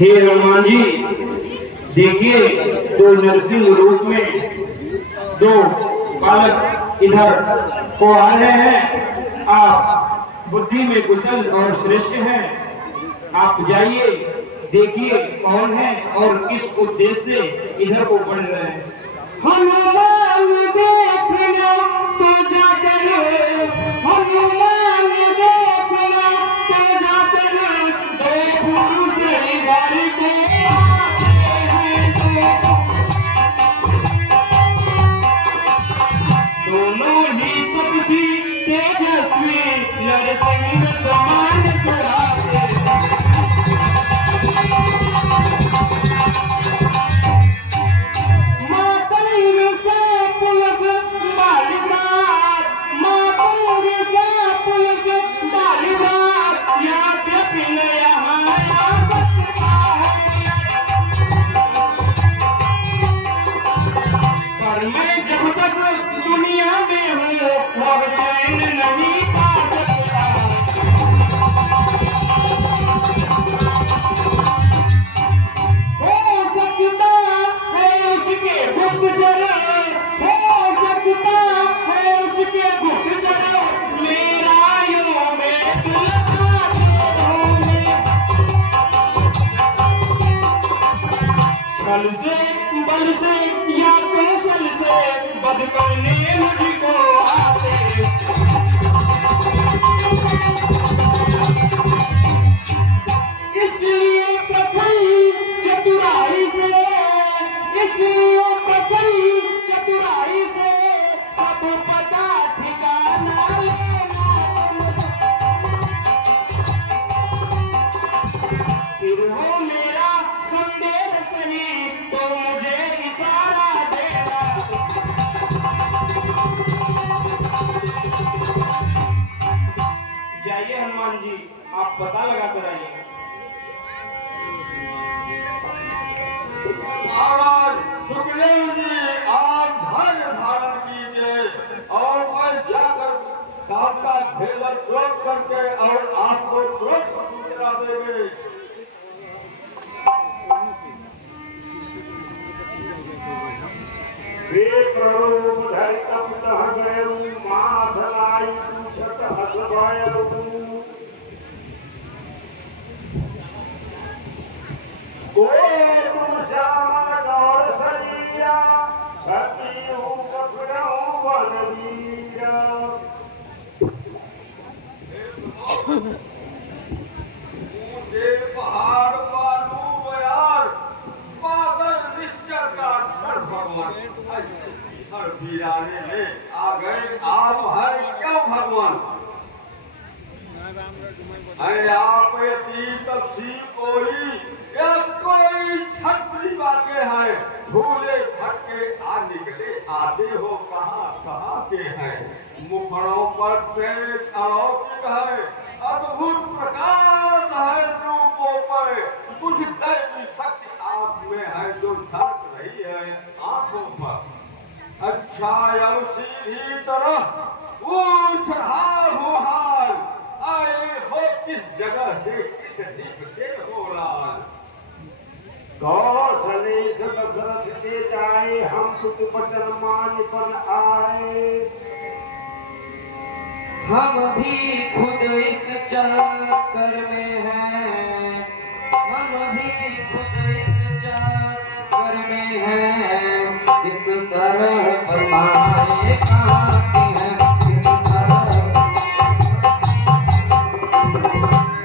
हे हनुमान जी, देखिए दो नरसिंह रूप में दो बालक इधर को आ रहे हैं। आप बुद्धि में कुशल और श्रेष्ठ हैं। आप जाइए, देखिए कौन है और किस उद्देश्य से इधर को बढ़ रहे हैं। हनुमान देखना तो जाकर, हनुमान देखना तो जाकर, दो पुरुष बारी को दोनों ही तपसी तेजस्वी नरसिंह समान चढ़ाते। मातंग सा पुलस बालिकात, मातंग सा पुलस बालिकात, यद्यपि यहाँ सकता है, पर मैं जब तक दुनिया में हूँ अब चैन नहीं पा सकता। हो सकता है उसके गुप्तचर, हो सकता है उसके गुप्तचर, मेरा यूं में दुल्हा होंगे। छल से बल से या कौशल से बद करने मुझको आते। इसलिए प्रथम चतुराई से, इसलिए प्रथम चतुराई से सब पता ठिकाना लेना। फिर हो मेरा संदेह सही तो मुझे इशारा देना। जाइए हनुमान जी, आप पता लगा कर आइए। महाराज सुखदेव जी, आप धैर्य धारण कीजिए और मैं जाकर काम का भेदन क्रोध करके और आपको क्रोध पर सूचना देंगे। विप्ररूप धरितम सहगयं माधलाई पूछत हसभयं। कोटुम श्यामल गौर सरिया, छतियों पकड़ों बनवीरा। ऊंचे पहाड़ वालू बयार, बादल निश्चर का क्षण भगवान हर वीराने में आ गए। आप है क्यों भगवान? अरे आप सी कोई या कोई छत्री बातें हैं, भूले भटके आ निकले आते हो कहाँ के हैं। मुखड़ों पर तेज अलौकिक है, अद्भुत प्रकाश है रूपों पर, कुछ दैवी शक्ति आप में है जो झलक रही है आंखों पर। अच्छा यम सीधी तरह वो चढ़ा हो हाल, आए हो किस जगह से किस दीप से हो लाल। कौशले दशरथ के जाए, हम सुत बचन मान पर आए। हम भी खुद इस चक्कर में हैं, हम भी खुद इस चक्कर में हैं। किस तरह बताएं कहाँ के हैं, किस तरह।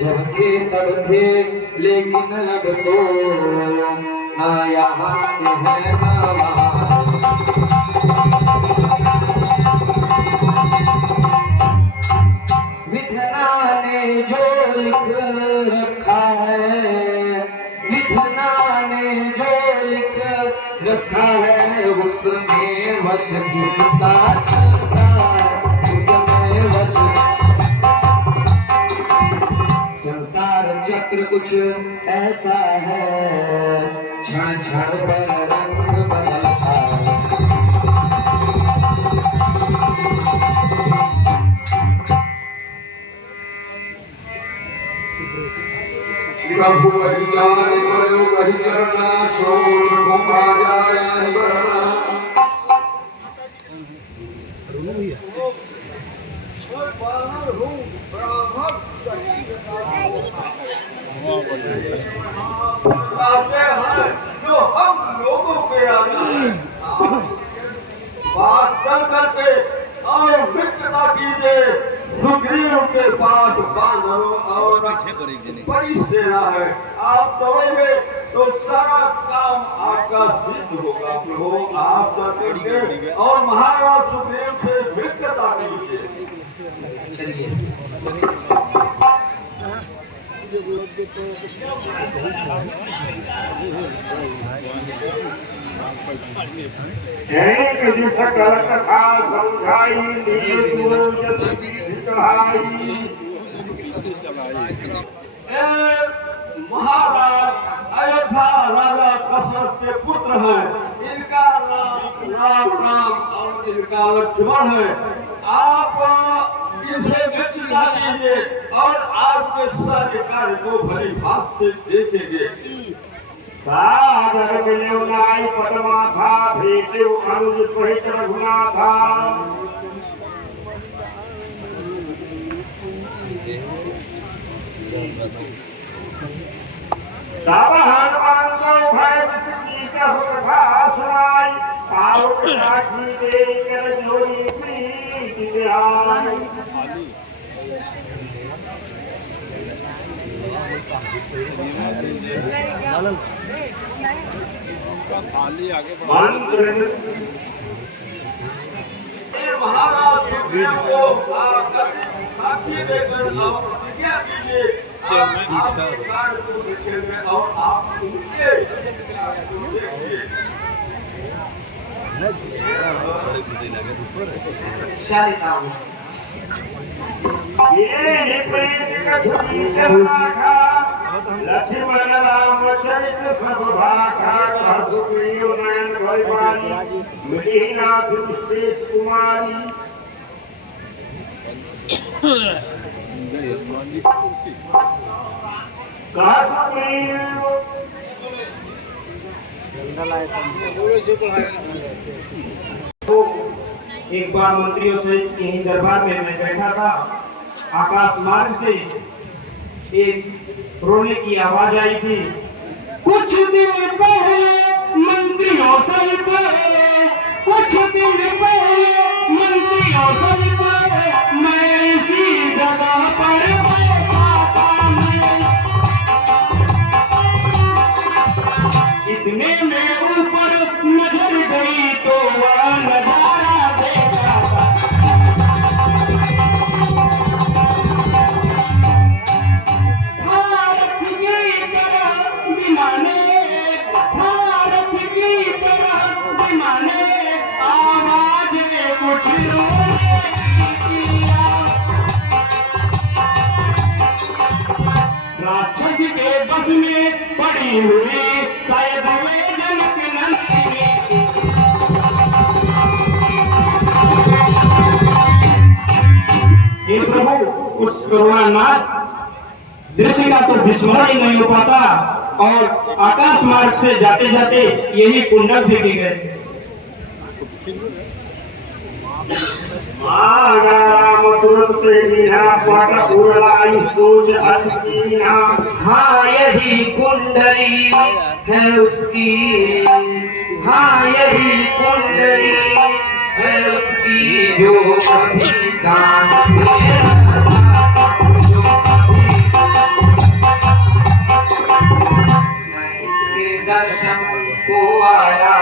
जब थे तब थे लेकिन अब तो ना यहाँ के हैं ना वहाँ। विधना ने जो लिख रखा है, विधना ने जो लिख रखा है, उसमें वश किसका चलता है, उसमें वश। संसार चक्र कुछ ऐसा है, क्षण क्षण पर रंग बदलता है। प्रभु कही जाने परो कही चरण शोष घुमा जाए वरण जो हम लोगों के बात कर करके और मित्रता कीजिए सुग्रीव के पास बांधो और बड़ी सेना है आप चलोगे तो सारा काम आपका सिद्ध होगा प्रभु आप करके और महाराज सुग्रीव से मित्रता कीजिए एक दिस कर कथा समझाई चढ़ाई महाराज अयोध्या राजा दशरथ के पुत्र है इनका नाम राम और इनका लक्ष्मण है आप इनसे मित्रता कीजिए और आपके सारे कार्य को भली भाव से देखेंगे सादर मिलनाई पदमा था भेटे अनुज सहित रघुनाथा तब हनुमान को भय जिसकी कथा सुनाई पाओ साखी दे कर जोड़ी प्रीति ध्यान मंत्र महाराज सुग्रीव को साथी देकर आप प्रतिज्ञा कीजिए आपके कार्य को देखेंगे और आप उनके ये प्रेम कछुनी चरणाखा लक्ष्मण राम चरित सब भाखा सुग्रीव नयन भयवानी मृगनाथ विशेष कुमारी एक बार मंत्रियों से यहीं दरबार में मैं बैठा था आकाश मार्ग से एक रोने की आवाज आई थी कुछ दिन पहले मंत्रियों सहित कुछ दिन पहले मंत्रियों सहित मैं इसी जगह पर बैठा था इतने में ऊपर नजर गई तो वह नजारा देखा था भारत की तरह विमाने भारत की तरह विमाने आवाजें कुछ रोने की राक्षस के बस में पड़ी हुई शायद वे जनक नंदिनी हे प्रभु उस करुणानाथ दृश्य का तो विस्मरण ही नहीं हो पाता और आकाश मार्ग से जाते जाते यही कुंडल फेंके गए राम तुरंत मीना पट उड़ाई सोच अनकीना हाँ यही कुंडली है उसकी हाँ यही कुंडली है उसकी जो कभी कान में जो कभी मैं इसके दर्शन को आया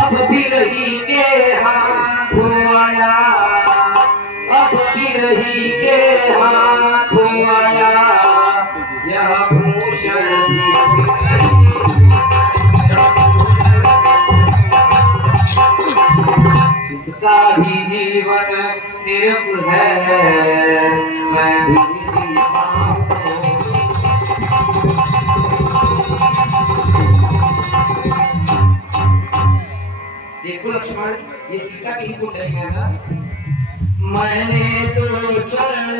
अब बिरही के हाथों आया अब बिरही के हाथों आया यह भूषण इसका भी जीवन निरस है मैं भी जीता हूँ देखो लक्ष्मण, ये सीता की ही कुंडली है ना। मैंने तो चरण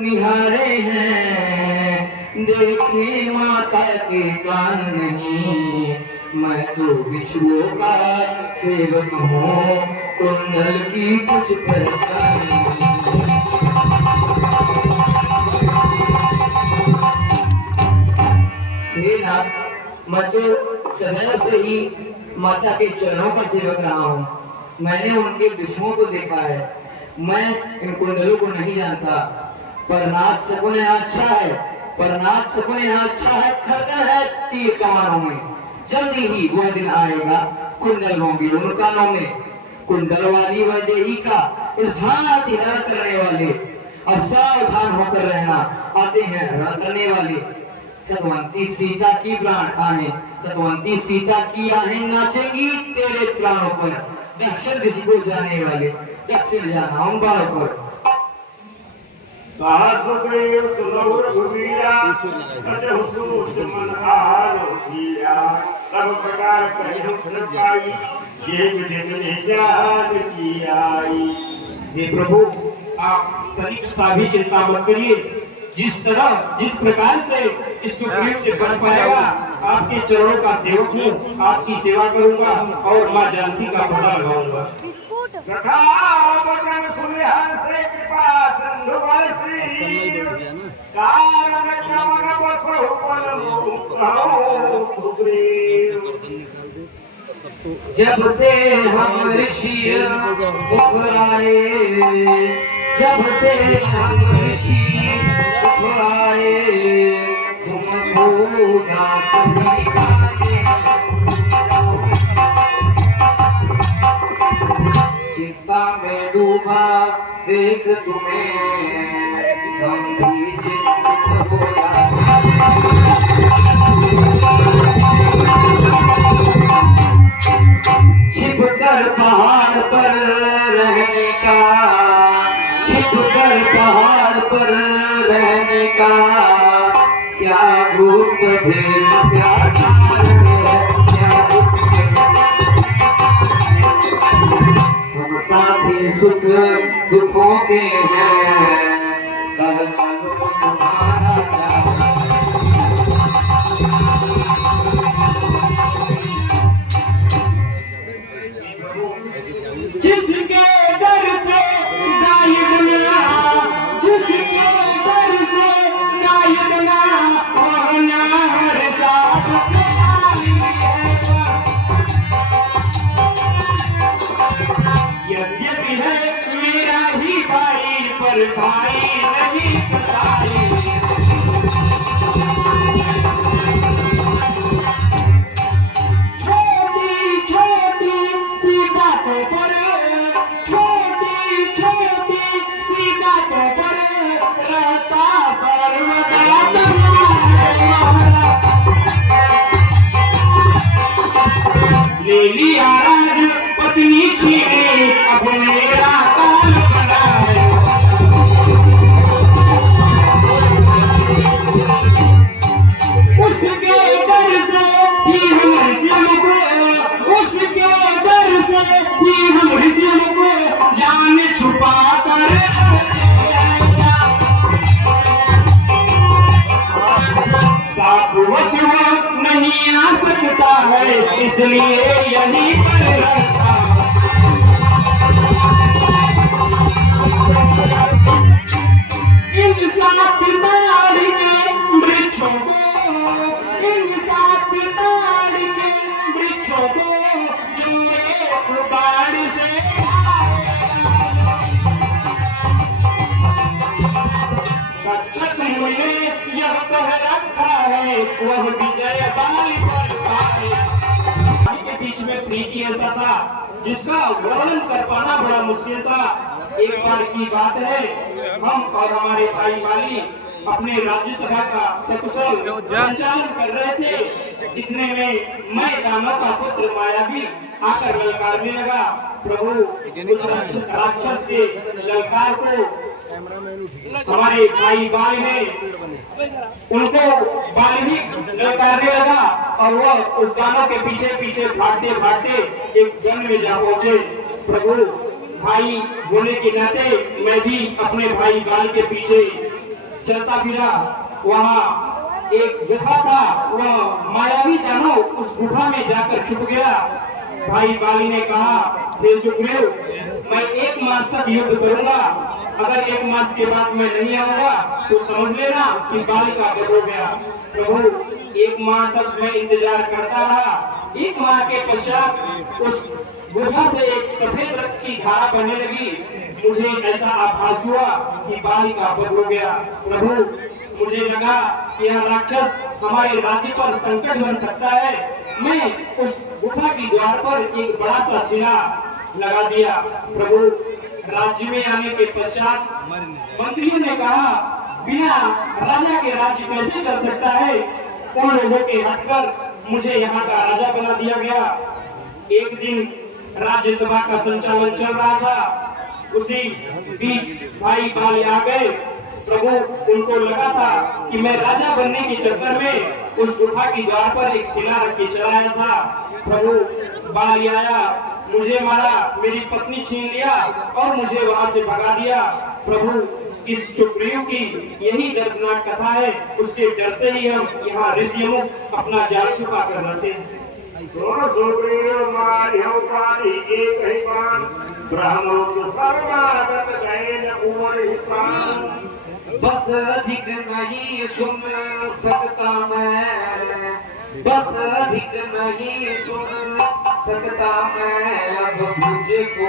निहारे हैं, देखे माता के कान नहीं। मैं तो बिछुओं का सेवक हूँ, कुंडल की कुछ पहचान नहीं। हे नाथ, मैं तो सदैव से ही माता के चरणों का सेवक रहा हूँ। मैंने उनके विषयों को देखा है। मैं इन कुंडलों को नहीं जानता, पर नाथ सकुन यहाँ अच्छा है, पर नाथ सकुन यहाँ अच्छा है। खरगन है तीर कमानों में, जल्दी ही वह दिन आएगा, कुंडल होंगे उन कानों में। कुंडल वाली वैदेही का इस भांति हरण करने वाले, अब सावधान होकर रहना, आते हैं हरण करने वाले। सतवंती सीता की प्राण आहें, सतवंती सीता की आहें नाचेंगी तेरे प्राणों पर। दक्षिण दिशा को जाने वाले, दक्षिण जाना उन बाणों पर। सुग्रीव सुनहु रघुवीरा, सजहु सूत मन आलो धीरा। सब प्रकार कहिहु सच्चाई, ये विधि विधि ज्ञान की आई। हे प्रभु, आप तनिक सा भी चिंता मत करिए। जिस प्रकार से इस सुग्रीव से बन पाएगा, आपके चरणों का सेवक हूँ, आपकी सेवा करूंगा और माँ जानकी का पता लगाऊंगा। सखा वचन सुनि हंसे कृपा सिंधु बरसी, कारण कमल बसहु पल मुखहु सुग्रीव। जब से हम ऋषि मुख आए, जब से हम ऋषि मुख आए, तुम होगा सभी काजे। चिंता में डूबा देख तुम्हें, गंभीर चिंतित हो जाता। छिप कर पहाड़ पर रहने का, छिप कर पहाड़ पर रहने का, क्या गुप्त भेद क्या कारण है, क्या हम साथी सुख दुखों के हैं, कल चलो तुम्हारा क्या। जिसके दर से गाय बना, जिसके दर से गाय बना, वरना हर साथ प्यारी है। यद्यपि है मेरा ही भाई, पर भाई नहीं कसाई। छोटी छोटी सी बातों पर, छोटी छोटी सी बातों पर रहता सर्वदा तुम्हारा। ले लिया राज पत्नी छीने, अब मेरा काल बना है। उसके डर से ही हम ऋषियों को, उसके डर से ही हम ऋषियों को जान छुपा कर साप वश नहीं आ सकता है, इसलिए यहीं पर रहता। इन सात ताड़ के वृक्षों को, इन सात ताड़ के वृक्षों को जो एक बार से तक्षक मुनि ने यह कह रखा है, वह विजय बाली पर पाए। के बीच में प्रीति ऐसा था जिसका वर्णन कर पाना बड़ा मुश्किल था। एक बार की बात है, हम और हमारे भाई वाली अपने राज्यसभा का सकुशल संचालन कर रहे थे। इतने में मैं दानव का पुत्र मायावी आकर ललकारने लगा। प्रभु, उस राक्षस के ललकार को हमारे भाई बाली ने उनको बाली भी ललकारने लगा और वह उस दानव के पीछे पीछे भागते भागते एक वन में जा पहुंचे। प्रभु भाई होने के नाते मैं भी अपने भाई बाल के पीछे चलता फिरा। वहाँ एक गुफा था, वह मायावी दानव उस गुफा में जाकर छुप गया। भाई बाली ने कहा, हे सुग्रीव, मैं 1 मास तक युद्ध करूंगा, अगर 1 मास के बाद मैं नहीं आऊंगा तो समझ लेना कि बाली का वध हो गया। प्रभु 1 माह तक मैं इंतजार करता रहा। 1 माह के पश्चात उस गुफा से एक सफेद रंग की धारा बहने लगी। मुझे ऐसा आभास हुआ कि बाली का वध हो गया। प्रभु मुझे लगा कि यह राक्षस हमारे राज्य पर संकट बन सकता है। मैं उस गुफा की द्वार पर एक बड़ा सा शिला लगा दिया। प्रभु राज्य में आने के पश्चात मंत्रियों ने कहा, बिना राजा के राज्य कैसे चल सकता है? उन लोगों के हटकर मुझे यहाँ का राजा बना दिया गया। एक दिन राज्यसभा का संचालन चल रहा था, उसी बीच भाई बाली आ गए। प्रभु उनको लगा था कि मैं राजा बनने के चक्कर में उस गुफा की द्वार पर एक शिला रख के चलाया था। प्रभु बाली आया, मुझे मारा, मेरी पत्नी छीन लिया और मुझे वहां से भगा दिया। प्रभु इस सुग्रीव की यही दर्दनाक कथा है। उसके डर से ही हम यहाँ ऋषियों अपना जाल छुपा कर रहते हैं। सुग्रीव मार्यो पारी एक ही प्राण, ब्रह्मलोक सर्वागत गए न उमर ही प्राण। बस अधिक नहीं सुन सकता मैं, बस अधिक नहीं सुन सकता मैं, अब मुझको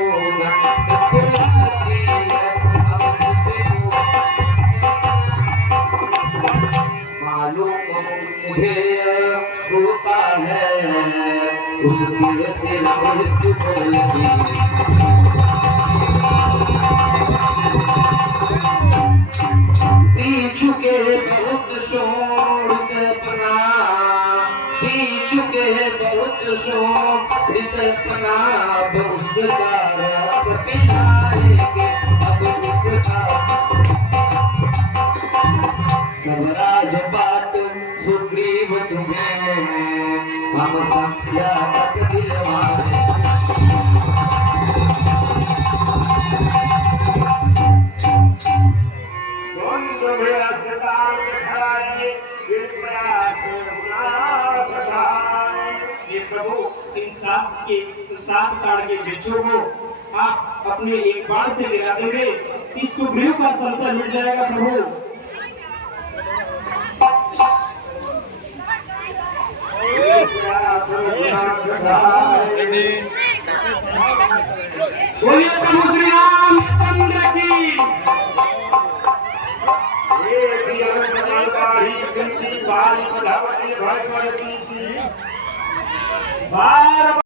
मालूम मुझे होता है उसके से मृत्यु पीछू के बहुत शोणित अपना, पीछू के बहुत शोणित अपना, अब उसका रक्त पिलाएंगे, अब उसका सब राजपाट सुग्रीव तुम्हें हम संध्या तक दिलवाए। प्रभु इन 7 ताड़ के वृक्षों को आप अपने एक बाण से गिरा देंगे, इस सुग्रीव का संशय मिट जाएगा। प्रभु बोलिए प्रभु श्री रामचंद्र की। बार